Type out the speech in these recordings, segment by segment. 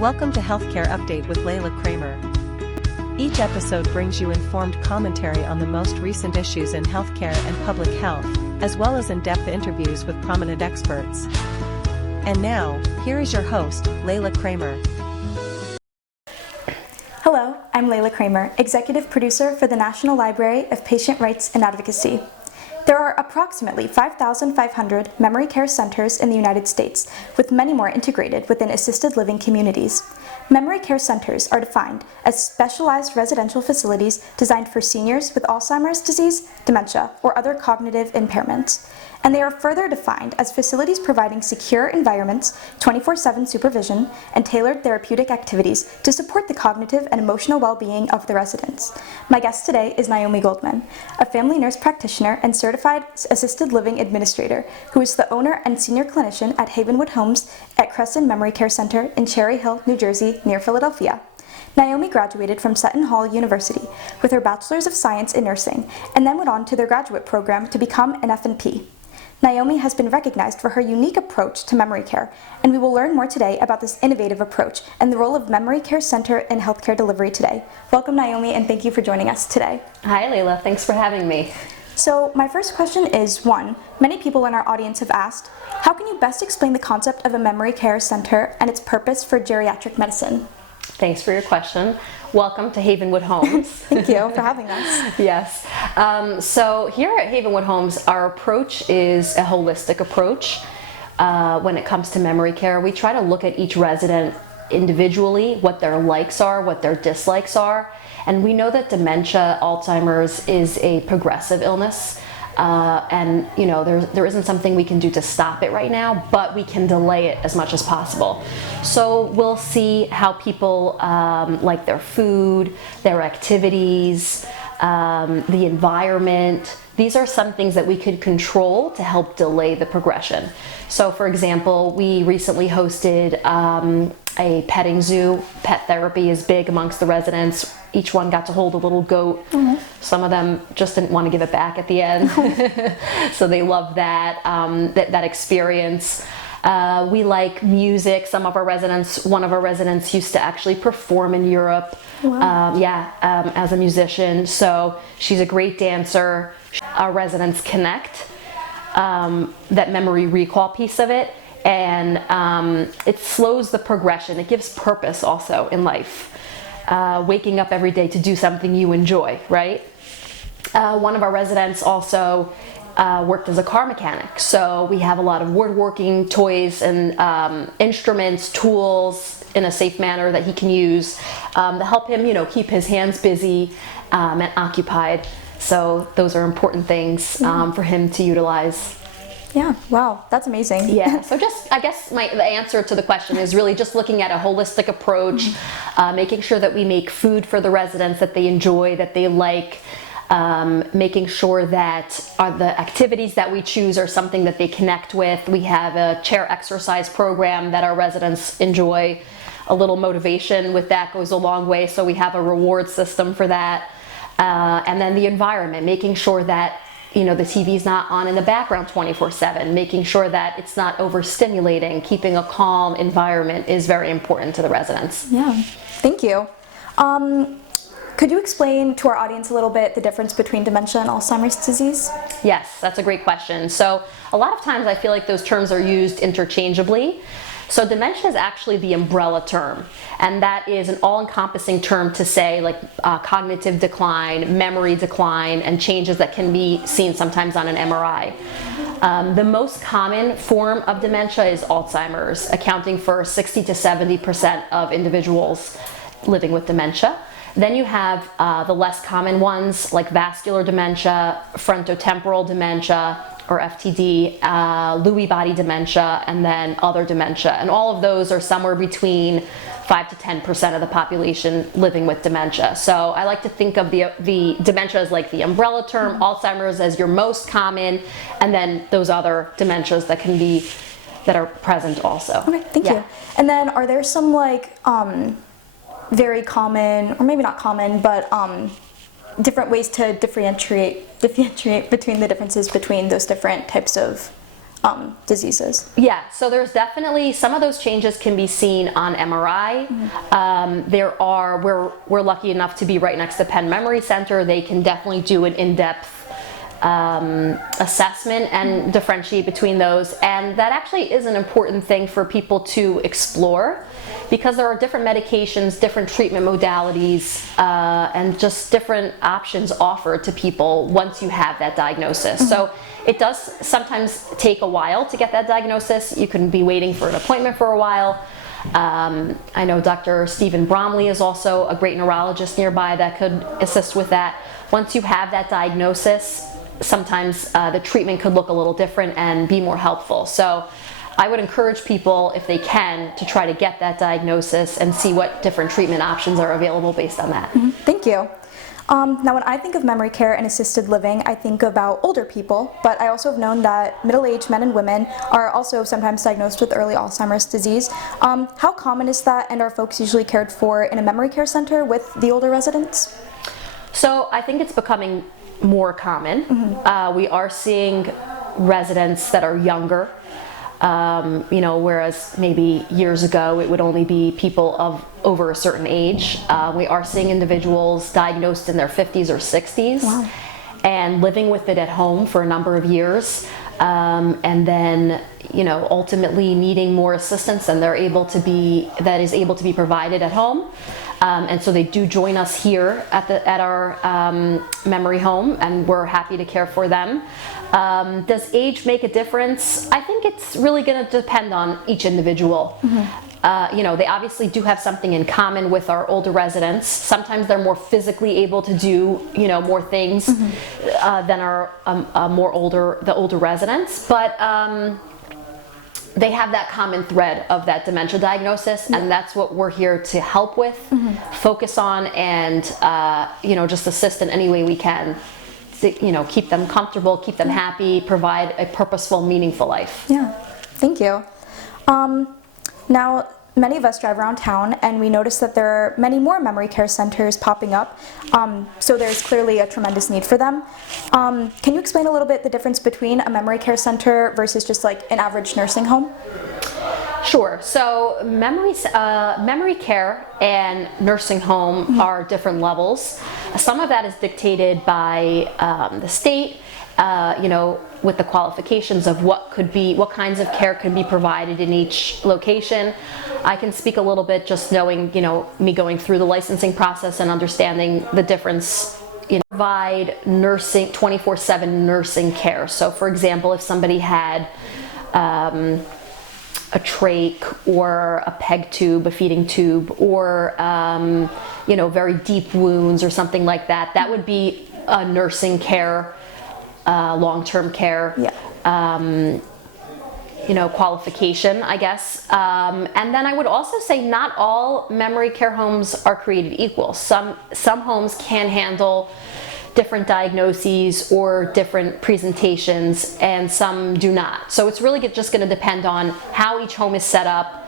Welcome to Healthcare Update with Layla Kramer. Each episode brings you informed commentary on the most recent issues in healthcare and public health, as well as in-depth interviews with prominent experts. And now, here is your host, Layla Kramer. Hello, I'm Layla Kramer, Executive Producer for the National Library of Patient Rights and Advocacy. There are approximately 5,500 memory care centers in the United States, with many more integrated within assisted living communities. Memory care centers are defined as specialized residential facilities designed for seniors with Alzheimer's disease, dementia, or other cognitive impairments. And they are further defined as facilities providing secure environments, 24/7 supervision, and tailored therapeutic activities to support the cognitive and emotional well-being of the residents. My guest today is Naomi Goldman, a family nurse practitioner and certified assisted living administrator, who is the owner and senior clinician at Havenwood Homes at Kresson Memory Care Center in Cherry Hill, New Jersey, near Philadelphia. Naomi graduated from Seton Hall University with her Bachelor's of Science in Nursing, and then went on to their graduate program to become an F&P. Naomi has been recognized for her unique approach to memory care, and we will learn more today about this innovative approach and the role of memory care center in healthcare delivery today. Welcome, Naomi, and thank you for joining us today. Hi, Layla. Thanks for having me. So my first question is, one, many people in our audience have asked, how can you best explain the concept of a memory care center and its purpose for geriatric medicine? Thanks for your question. Welcome to Havenwood Homes. Thank you for having us. Yes. So here at Havenwood Homes, our approach is a holistic approach. When it comes to memory care, we try to look at each resident individually, what their likes are, what their dislikes are. And we know that dementia, Alzheimer's, is a progressive illness. And you know, there isn't something we can do to stop it right now, but we can delay it as much as possible. So we'll see how people like their food, their activities, the environment. These are some things that we could control to help delay the progression. So for example, we recently hosted a petting zoo. Pet therapy is big amongst the residents. Each one got to hold a little goat. Mm-hmm. Some of them just didn't want to give it back at the end. So they loved that, that experience. We like music. One of our residents used to actually perform in Europe. Wow. As a musician. So she's a great dancer. Our residents connect, that memory recall piece of it, and it slows the progression. It gives purpose also in life. Waking up every day to do something you enjoy, right? One of our residents also worked as a car mechanic, so we have a lot of woodworking toys and instruments, tools in a safe manner that he can use to help him, keep his hands busy and occupied. So those are important things for him to utilize. Yeah, wow, that's amazing. Yeah, so I guess the answer to the question is really just looking at a holistic approach, making sure that we make food for the residents that they enjoy, that they like, making sure that the activities that we choose are something that they connect with. We have a chair exercise program that our residents enjoy. A little motivation with that goes a long way, so we have a reward system for that. And then the environment, making sure that the TV's not on in the background 24/7, making sure that it's not overstimulating, keeping a calm environment is very important to the residents. Yeah, thank you. Could you explain to our audience a little bit the difference between dementia and Alzheimer's disease? Yes, that's a great question. So a lot of times I feel like those terms are used interchangeably. So dementia is actually the umbrella term, and that is an all-encompassing term to say like cognitive decline, memory decline, and changes that can be seen sometimes on an MRI. The most common form of dementia is Alzheimer's, accounting for 60 to 70% of individuals living with dementia. Then you have the less common ones like vascular dementia, frontotemporal dementia, or FTD, Lewy body dementia, and then other dementia. And all of those are somewhere between 5 to 10% of the population living with dementia. So I like to think of the dementia as like the umbrella term, Alzheimer's as your most common, and then those other dementias that are present also. Okay, thank you. And then are there some very common, or maybe not common, but different ways to differentiate between the differences between those different types of diseases? Yeah, so there's definitely some of those changes can be seen on MRI. We're lucky enough to be right next to Penn Memory Center. They can definitely do an in-depth assessment and differentiate between those, and that actually is an important thing for people to explore, because there are different medications, different treatment modalities, and just different options offered to people once you have that diagnosis. So it does sometimes take a while to get that diagnosis. You can be waiting for an appointment for a while. I know Dr. Stephen Bromley is also a great neurologist nearby that could assist with that. Once you have that diagnosis, sometimes the treatment could look a little different and be more helpful. So I would encourage people, if they can, to try to get that diagnosis and see what different treatment options are available based on that. Thank you. Now, when I think of memory care and assisted living, I think about older people, but I also have known that middle-aged men and women are also sometimes diagnosed with early Alzheimer's disease. How common is that, and are folks usually cared for in a memory care center with the older residents? So I think it's becoming more common. We are seeing residents that are younger, whereas maybe years ago it would only be people of over a certain age. We are seeing individuals diagnosed in their 50s or 60s. Wow. And living with it at home for a number of years, and then ultimately needing more assistance than that is able to be provided at home. And so they do join us here at our memory home, and we're happy to care for them. Does age make a difference? I think it's really going to depend on each individual. They obviously do have something in common with our older residents. Sometimes they're more physically able to do, more things than our the older residents. But they have that common thread of that dementia diagnosis, and that's what we're here to help with, focus on, and just assist in any way we can to, keep them comfortable, keep them happy, provide a purposeful, meaningful life. Yeah, thank you. Now, many of us drive around town, and we notice that there are many more memory care centers popping up, so there's clearly a tremendous need for them. Can you explain a little bit the difference between a memory care center versus just like an average nursing home? Sure. So memory care and nursing home are different levels. Some of that is dictated by the state, with the qualifications of what kinds of care can be provided in each location. I can speak a little bit just knowing, me going through the licensing process and understanding the difference. Provide nursing, 24/7 nursing care. So for example, if somebody had a trach or a peg tube, a feeding tube, or very deep wounds or something like that, that would be a nursing care, long-term care, qualification, I guess. And then I would also say not all memory care homes are created equal. Some homes can handle different diagnoses or different presentations, and some do not. So it's really just going to depend on how each home is set up.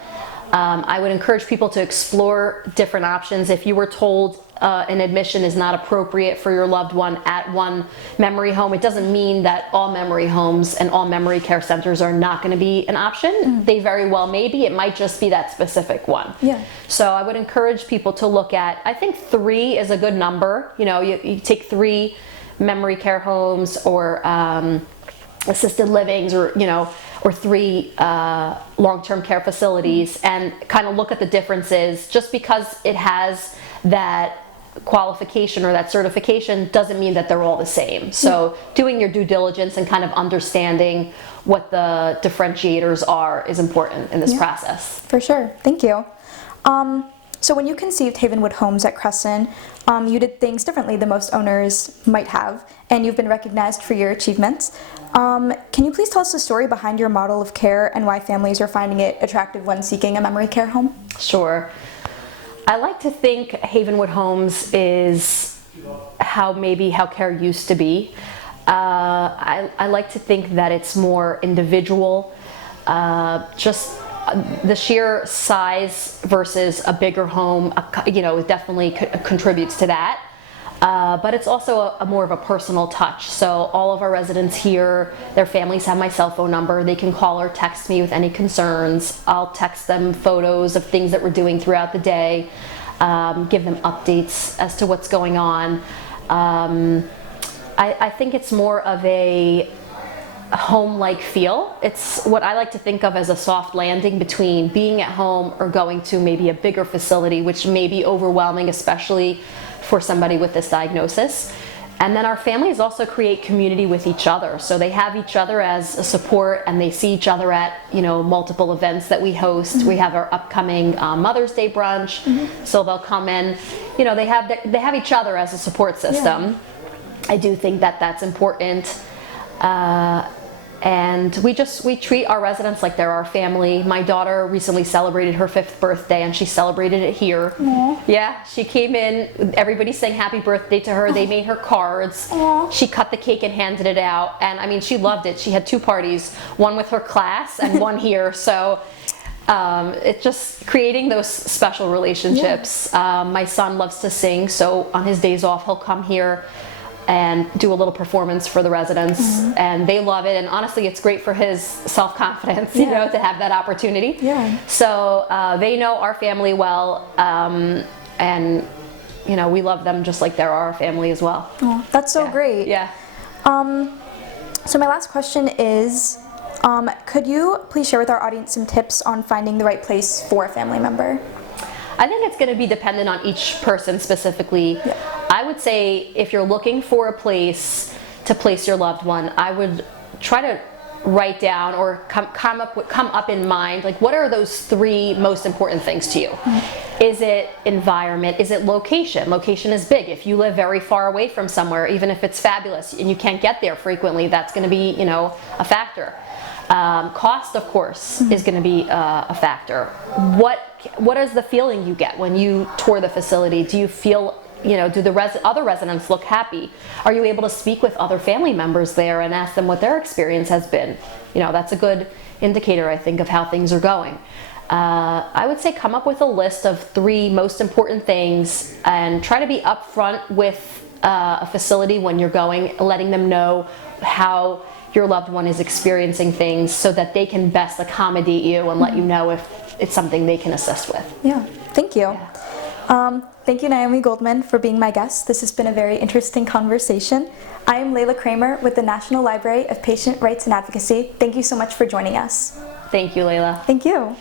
I would encourage people to explore different options. If you were told an admission is not appropriate for your loved one at one memory home, it doesn't mean that all memory homes and all memory care centers are not going to be an option. They very well may be. It might just be that specific one. Yeah. So I would encourage people to look at, I think 3 is a good number. You take 3 memory care homes or assisted livings, or 3 long-term care facilities, and kind of look at the differences. Just because it has that qualification or that certification doesn't mean that they're all the same. So doing your due diligence and kind of understanding what the differentiators are is important in this process. For sure. Thank you. So when you conceived Havenwood Homes at Kresson, you did things differently than most owners might have, and you've been recognized for your achievements. Can you please tell us the story behind your model of care and why families are finding it attractive when seeking a memory care home? Sure. I like to think Havenwood Homes is how care used to be. I like to think that it's more individual, just the sheer size versus a bigger home, definitely contributes to that. But it's also a more of a personal touch. So all of our residents here, their families have my cell phone number. They can call or text me with any concerns. I'll text them photos of things that we're doing throughout the day, give them updates as to what's going on. I think it's more of a home-like feel. It's what I like to think of as a soft landing between being at home or going to maybe a bigger facility, which may be overwhelming, especially for somebody with this diagnosis. And then our families also create community with each other. So they have each other as a support, and they see each other at, multiple events that we host. Mm-hmm. We have our upcoming Mother's Day brunch. Mm-hmm. So they'll come in, they have each other as a support system. Yeah. I do think that that's important. And we treat our residents like they're our family. My daughter recently celebrated her 5th birthday, and she celebrated it here. Aww. Yeah, she came in, everybody sang happy birthday to her. They made her cards. Aww. She cut the cake and handed it out, and I mean, she loved it. She had 2 parties, one with her class and one here. So it's just creating those special relationships. Yeah. My son loves to sing, so on his days off, he'll come here and do a little performance for the residents. Mm-hmm. And they love it, and honestly it's great for his self-confidence, yeah. To have that opportunity. Yeah. So they know our family well, and we love them just like they're our family as well. Oh, that's so great. Yeah. So my last question is, could you please share with our audience some tips on finding the right place for a family member? I think it's going to be dependent on each person specifically. Yeah. I would say if you're looking for a place to place your loved one, I would try to write down or come up in mind, like, what are those 3 most important things to you? Mm-hmm. Is it environment? Is it location? Location is big. If you live very far away from somewhere, even if it's fabulous and you can't get there frequently, that's going to be, a factor. Cost, of course, mm-hmm. is going to be a factor. What is the feeling you get when you tour the facility? Do you feel, do the other residents look happy? Are you able to speak with other family members there and ask them what their experience has been? That's a good indicator, I think, of how things are going. I would say come up with a list of 3 most important things and try to be upfront with a facility when you're going, letting them know how your loved one is experiencing things so that they can best accommodate you and let you know if it's something they can assist with. Yeah, thank you. Yeah. Thank you, Naomi Goldman, for being my guest. This has been a very interesting conversation. I am Layla Kramer with the National Library of Patient Rights and Advocacy. Thank you so much for joining us. Thank you, Layla. Thank you.